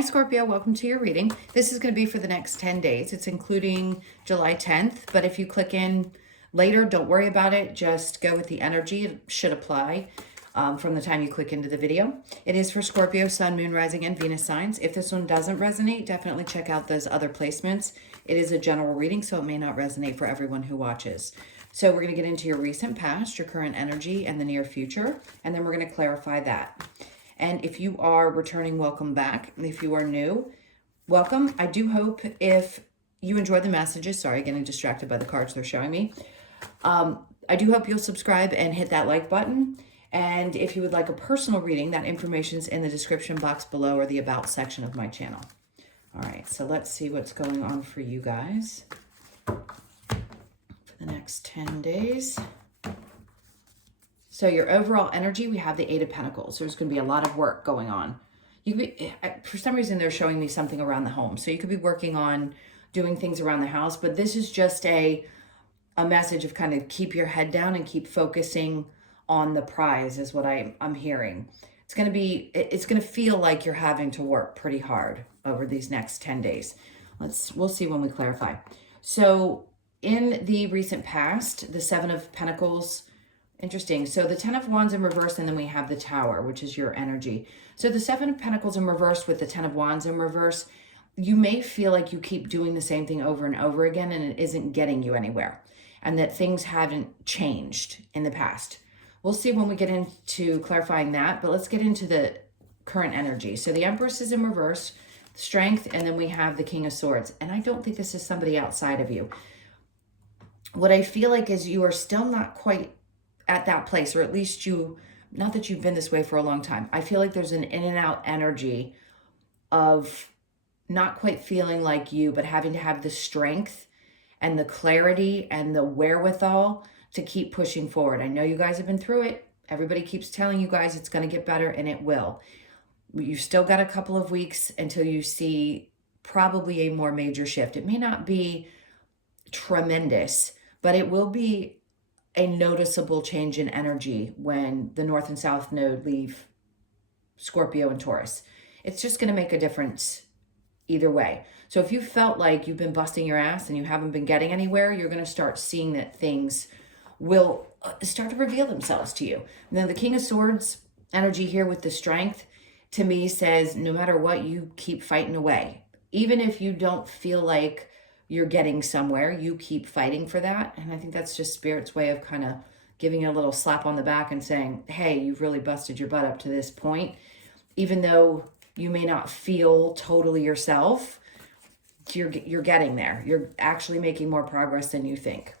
Hi Scorpio, welcome to your reading. This is going to be for the next 10 days. It's including July 10th, but if you click in later, don't worry about it. Just go with the energy. It should apply from the time you click into the video. It is for Scorpio, Sun, Moon, Rising, and Venus signs. If this one doesn't resonate, definitely check out those other placements. It is a general reading, so it may not resonate for everyone who watches. So we're going to get into your recent past, your current energy, and the near future, and then we're going to clarify that. And if you are returning, welcome back. If you are new, welcome. I do hope if you enjoyed the messages, sorry, getting distracted by the cards they're showing me. I do hope you'll subscribe and hit that like button. And if you would like a personal reading, that information is in the description box below or the about section of my channel. All right, so let's see what's going on for you guys for the next 10 days. So your overall energy, we have the Eight of Pentacles. There's going to be a lot of work going on. You could be, for some reason, they're showing me something around the home. So you could be working on doing things around the house, but this is just a message of kind of keep your head down and keep focusing on the prize is what I'm hearing. It's going to feel like you're having to work pretty hard over these next 10 days. We'll see when we clarify. So in the recent past, the Seven of Pentacles, interesting. So the Ten of Wands in reverse, and then we have the Tower, which is your energy. So the Seven of Pentacles in reverse with the Ten of Wands in reverse, you may feel like you keep doing the same thing over and over again and it isn't getting you anywhere, and that things haven't changed in the past. We'll see when we get into clarifying that, but let's get into the current energy. So the Empress is in reverse, Strength, and then we have the King of Swords. And I don't think this is somebody outside of you. What I feel like is you are still not quite at that place, or at least not that you've been this way for a long time. I feel like there's an in and out energy of not quite feeling like you, but having to have the strength and the clarity and the wherewithal to keep pushing forward. I know you guys have been through it. Everybody keeps telling you guys it's going to get better, and it will. You've still got a couple of weeks until you see probably a more major shift. It may not be tremendous, but it will be a noticeable change in energy when the North and South node leave Scorpio and Taurus. It's just going to make a difference either way. So if you felt like you've been busting your ass and you haven't been getting anywhere, you're going to start seeing that things will start to reveal themselves to you. And then the King of Swords energy here with the Strength, to me, says no matter what, you keep fighting away. Even if you don't feel like you're getting somewhere, you keep fighting for that. And I think that's just Spirit's way of kind of giving you a little slap on the back and saying, hey, you've really busted your butt up to this point. Even though you may not feel totally yourself, you're getting there. You're actually making more progress than you think.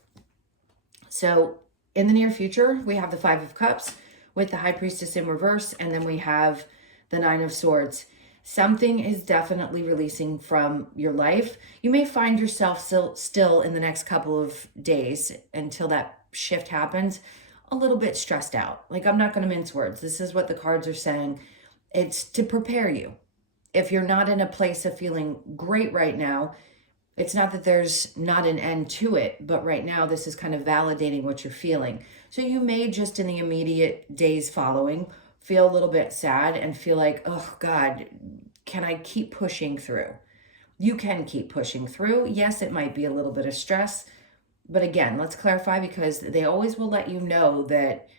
So in the near future, we have the Five of Cups with the High Priestess in reverse, and then we have the Nine of Swords. Something is definitely releasing from your life. You may find yourself still in the next couple of days until that shift happens, a little bit stressed out. Like, I'm not going to mince words. This is what the cards are saying. It's to prepare you. If you're not in a place of feeling great right now, it's not that there's not an end to it, but right now this is kind of validating what you're feeling. So you may just in the immediate days following feel a little bit sad and feel like, oh God, can I keep pushing through? You can keep pushing through. Yes, it might be a little bit of stress, but again, let's clarify, because they always will let you know that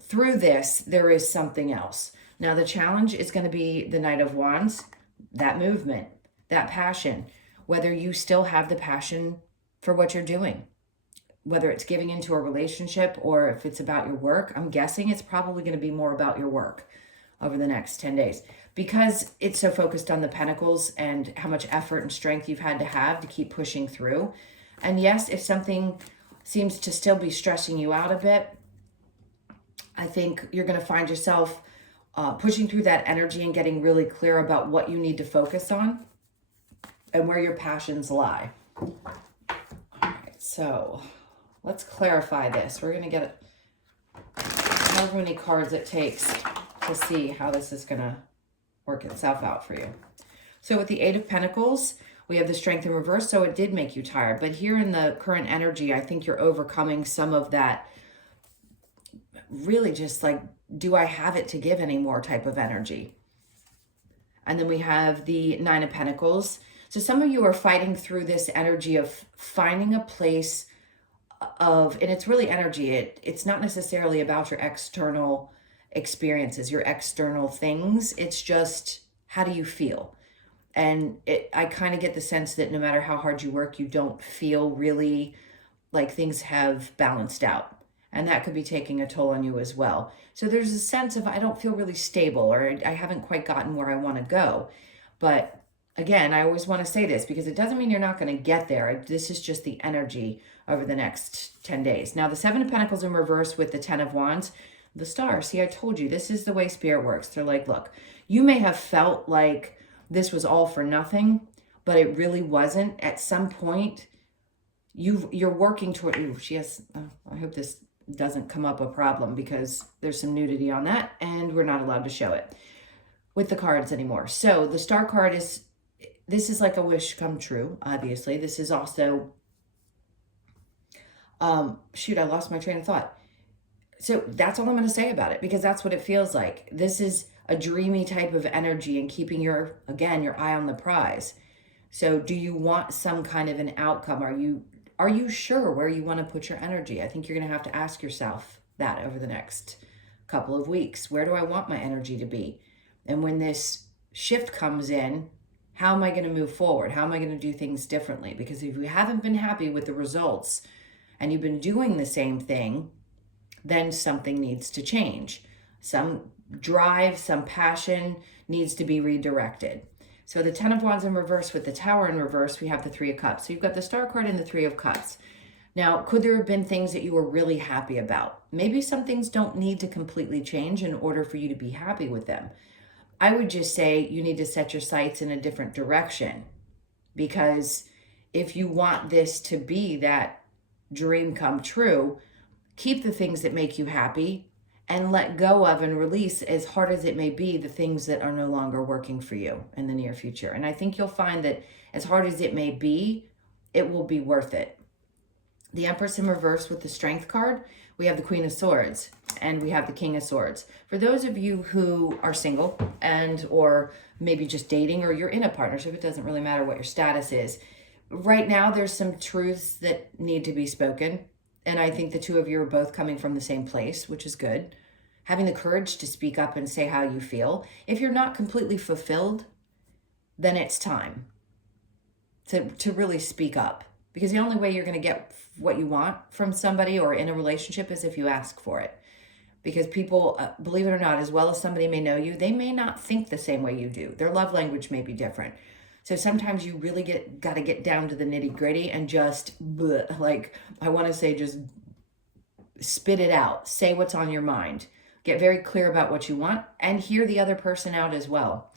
through this, there is something else. Now, the challenge is going to be the Knight of Wands, that movement, that passion, whether you still have the passion for what you're doing, whether it's giving into a relationship or if it's about your work. I'm guessing it's probably going to be more about your work over the next 10 days because it's so focused on the Pentacles and how much effort and strength you've had to have to keep pushing through. And yes, if something seems to still be stressing you out a bit, I think you're going to find yourself pushing through that energy and getting really clear about what you need to focus on and where your passions lie. All right, so let's clarify this. We're going to get however many cards it takes to see how this is going to work itself out for you. So with the Eight of Pentacles, we have the Strength in reverse, so it did make you tired. But here in the current energy, I think you're overcoming some of that really just like, do I have it to give anymore type of energy. And then we have the Nine of Pentacles. So some of you are fighting through this energy of finding a place of, and it's really energy. It's not necessarily about your external experiences, your external things. It's just, how do you feel? And I kind of get the sense that no matter how hard you work, you don't feel really like things have balanced out. And that could be taking a toll on you as well. So there's a sense of, I don't feel really stable, or I haven't quite gotten where I want to go. But again, I always want to say this because it doesn't mean you're not going to get there. This is just the energy over the next 10 days. Now, the Seven of Pentacles in reverse with the 10 of Wands, the star. See, I told you, this is the way Spirit works. They're like, look, you may have felt like this was all for nothing, but it really wasn't. At some point, you're working toward, ooh, she has, I hope this doesn't come up a problem because there's some nudity on that and we're not allowed to show it with the cards anymore. So the star card is, this is like a wish come true, obviously. This is also, shoot, I lost my train of thought. So that's all I'm going to say about it because that's what it feels like. This is a dreamy type of energy and keeping your, again, your eye on the prize. So do you want some kind of an outcome? Are you sure where you want to put your energy? I think you're going to have to ask yourself that over the next couple of weeks. Where do I want my energy to be? And when this shift comes in, how am I going to move forward? How am I going to do things differently? Because if you haven't been happy with the results and you've been doing the same thing, then something needs to change. Some drive, some passion needs to be redirected. So the 10 of Wands in reverse with the Tower in reverse, we have the 3 of Cups. So you've got the Star card and the 3 of Cups. Now, could there have been things that you were really happy about? Maybe some things don't need to completely change in order for you to be happy with them. I would just say you need to set your sights in a different direction, because if you want this to be that dream come true, keep the things that make you happy and let go of and release, as hard as it may be, the things that are no longer working for you in the near future. And I think you'll find that as hard as it may be, it will be worth it. The Empress in reverse with the Strength card, we have the Queen of Swords and we have the King of Swords. For those of you who are single and or maybe just dating, or you're in a partnership, it doesn't really matter what your status is. Right now, there's some truths that need to be spoken. And I think the two of you are both coming from the same place, which is good. Having the courage to speak up and say how you feel. If you're not completely fulfilled, then it's time to really speak up. Because the only way you're going to get what you want from somebody or in a relationship is if you ask for it. Because people, believe it or not, as well as somebody may know you, they may not think the same way you do. Their love language may be different. So sometimes you really got to get down to the nitty gritty and just, like, I want to say, just spit it out. Say what's on your mind. Get very clear about what you want and hear the other person out as well.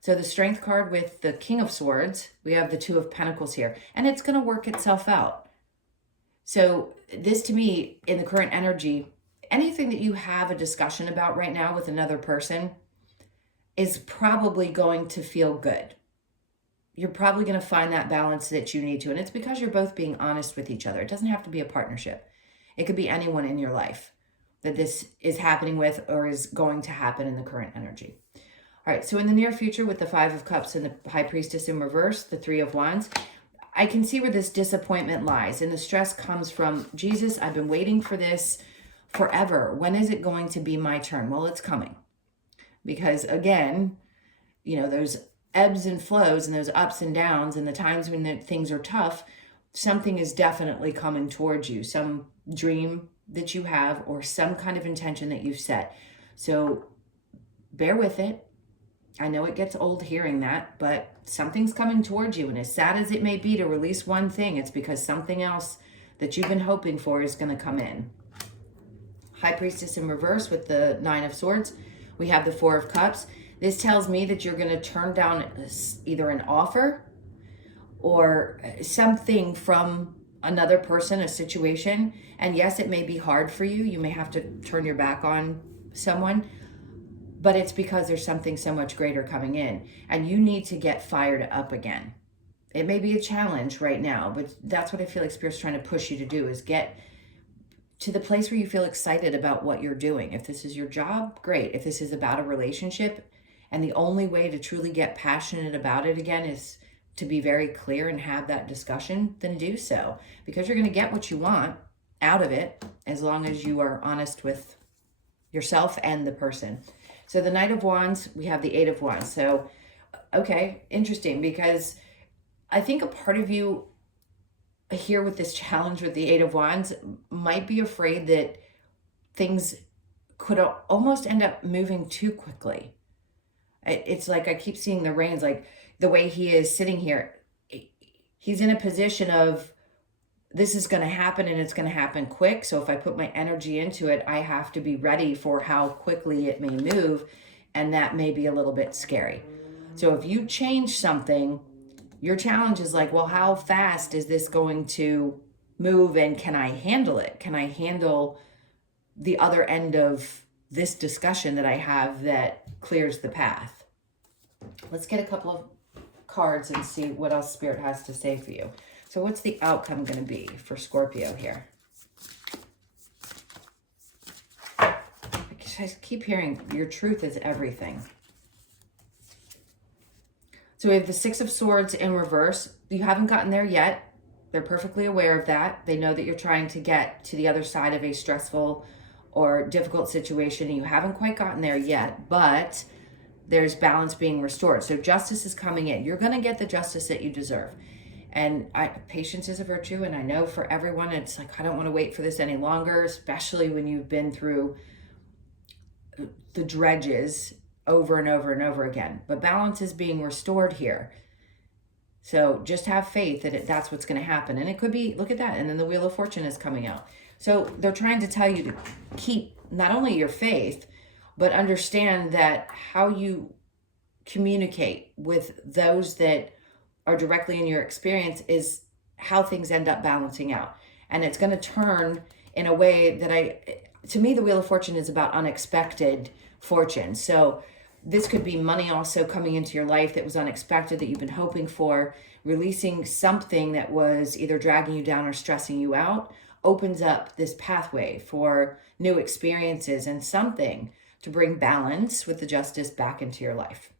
So the Strength card with the King of Swords, we have the 2 of Pentacles here, and it's going to work itself out. So this, to me, in the current energy, anything that you have a discussion about right now with another person is probably going to feel good. You're probably going to find that balance that you need to. And it's because you're both being honest with each other. It doesn't have to be a partnership. It could be anyone in your life that this is happening with or is going to happen in the current energy. All right, so in the near future with the 5 of Cups and the High Priestess in reverse, the 3 of Wands, I can see where this disappointment lies. And the stress comes from, Jesus, I've been waiting for this forever. When is it going to be my turn? Well, it's coming. Because again, you know, there's ebbs and flows and those ups and downs and the times when things are tough, something is definitely coming towards you. Some dream that you have or some kind of intention that you've set. So bear with it. I know it gets old hearing that, but something's coming towards you. And as sad as it may be to release one thing, it's because something else that you've been hoping for is going to come in. High Priestess in reverse with the 9 of Swords. We have the 4 of Cups. This tells me that you're going to turn down either an offer or something from another person, a situation. And yes, it may be hard for you. You may have to turn your back on someone, but it's because there's something so much greater coming in and you need to get fired up again. It may be a challenge right now, but that's what I feel like Spirit's trying to push you to do, is get to the place where you feel excited about what you're doing. If this is your job, great. If this is about a relationship And the only way to truly get passionate about it again is to be very clear and have that discussion, then do so. Because you're going to get what you want out of it as long as you are honest with yourself and the person. So the Knight of Wands, we have the Eight of Wands. So, okay, interesting, because I think a part of you here with this challenge with the Eight of Wands might be afraid that things could almost end up moving too quickly. It's like I keep seeing the reins, like the way he is sitting here. He's in a position of, this is going to happen and it's going to happen quick. So if I put my energy into it, I have to be ready for how quickly it may move. And that may be a little bit scary. So if you change something, your challenge is like, well, how fast is this going to move? And can I handle it? Can I handle the other end of this discussion that I have that clears the path? Let's get a couple of cards and see what else Spirit has to say for you. So what's the outcome going to be for Scorpio here? I keep hearing your truth is everything. So we have the Six of Swords in reverse. You haven't gotten there yet. They're perfectly aware of that. They know that you're trying to get to the other side of a stressful or difficult situation. And you haven't quite gotten there yet, but there's balance being restored. So justice is coming in. You're going to get the justice that you deserve. And patience is a virtue. And I know for everyone, it's like, I don't want to wait for this any longer, especially when you've been through the dredges over and over and over again. But balance is being restored here. So just have faith that that's what's going to happen. And it could be, look at that. And then the Wheel of Fortune is coming out. So they're trying to tell you to keep not only your faith, but understand that how you communicate with those that are directly in your experience is how things end up balancing out. And it's going to turn in a way that to me, the Wheel of Fortune is about unexpected fortune. So this could be money also coming into your life that was unexpected, that you've been hoping for. Releasing something that was either dragging you down or stressing you out opens up this pathway for new experiences and something to bring balance with the justice back into your life.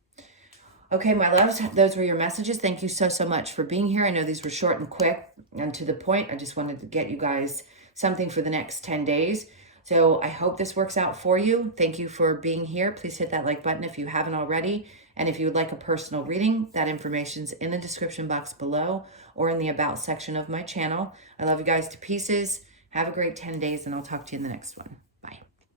Okay, my loves, those were your messages. Thank you so, so much for being here. I know these were short and quick and to the point. I just wanted to get you guys something for the next 10 days. So I hope this works out for you. Thank you for being here. Please hit that like button if you haven't already. And if you would like a personal reading, that information's in the description box below or in the About section of my channel. I love you guys to pieces. Have a great 10 days, and I'll talk to you in the next one.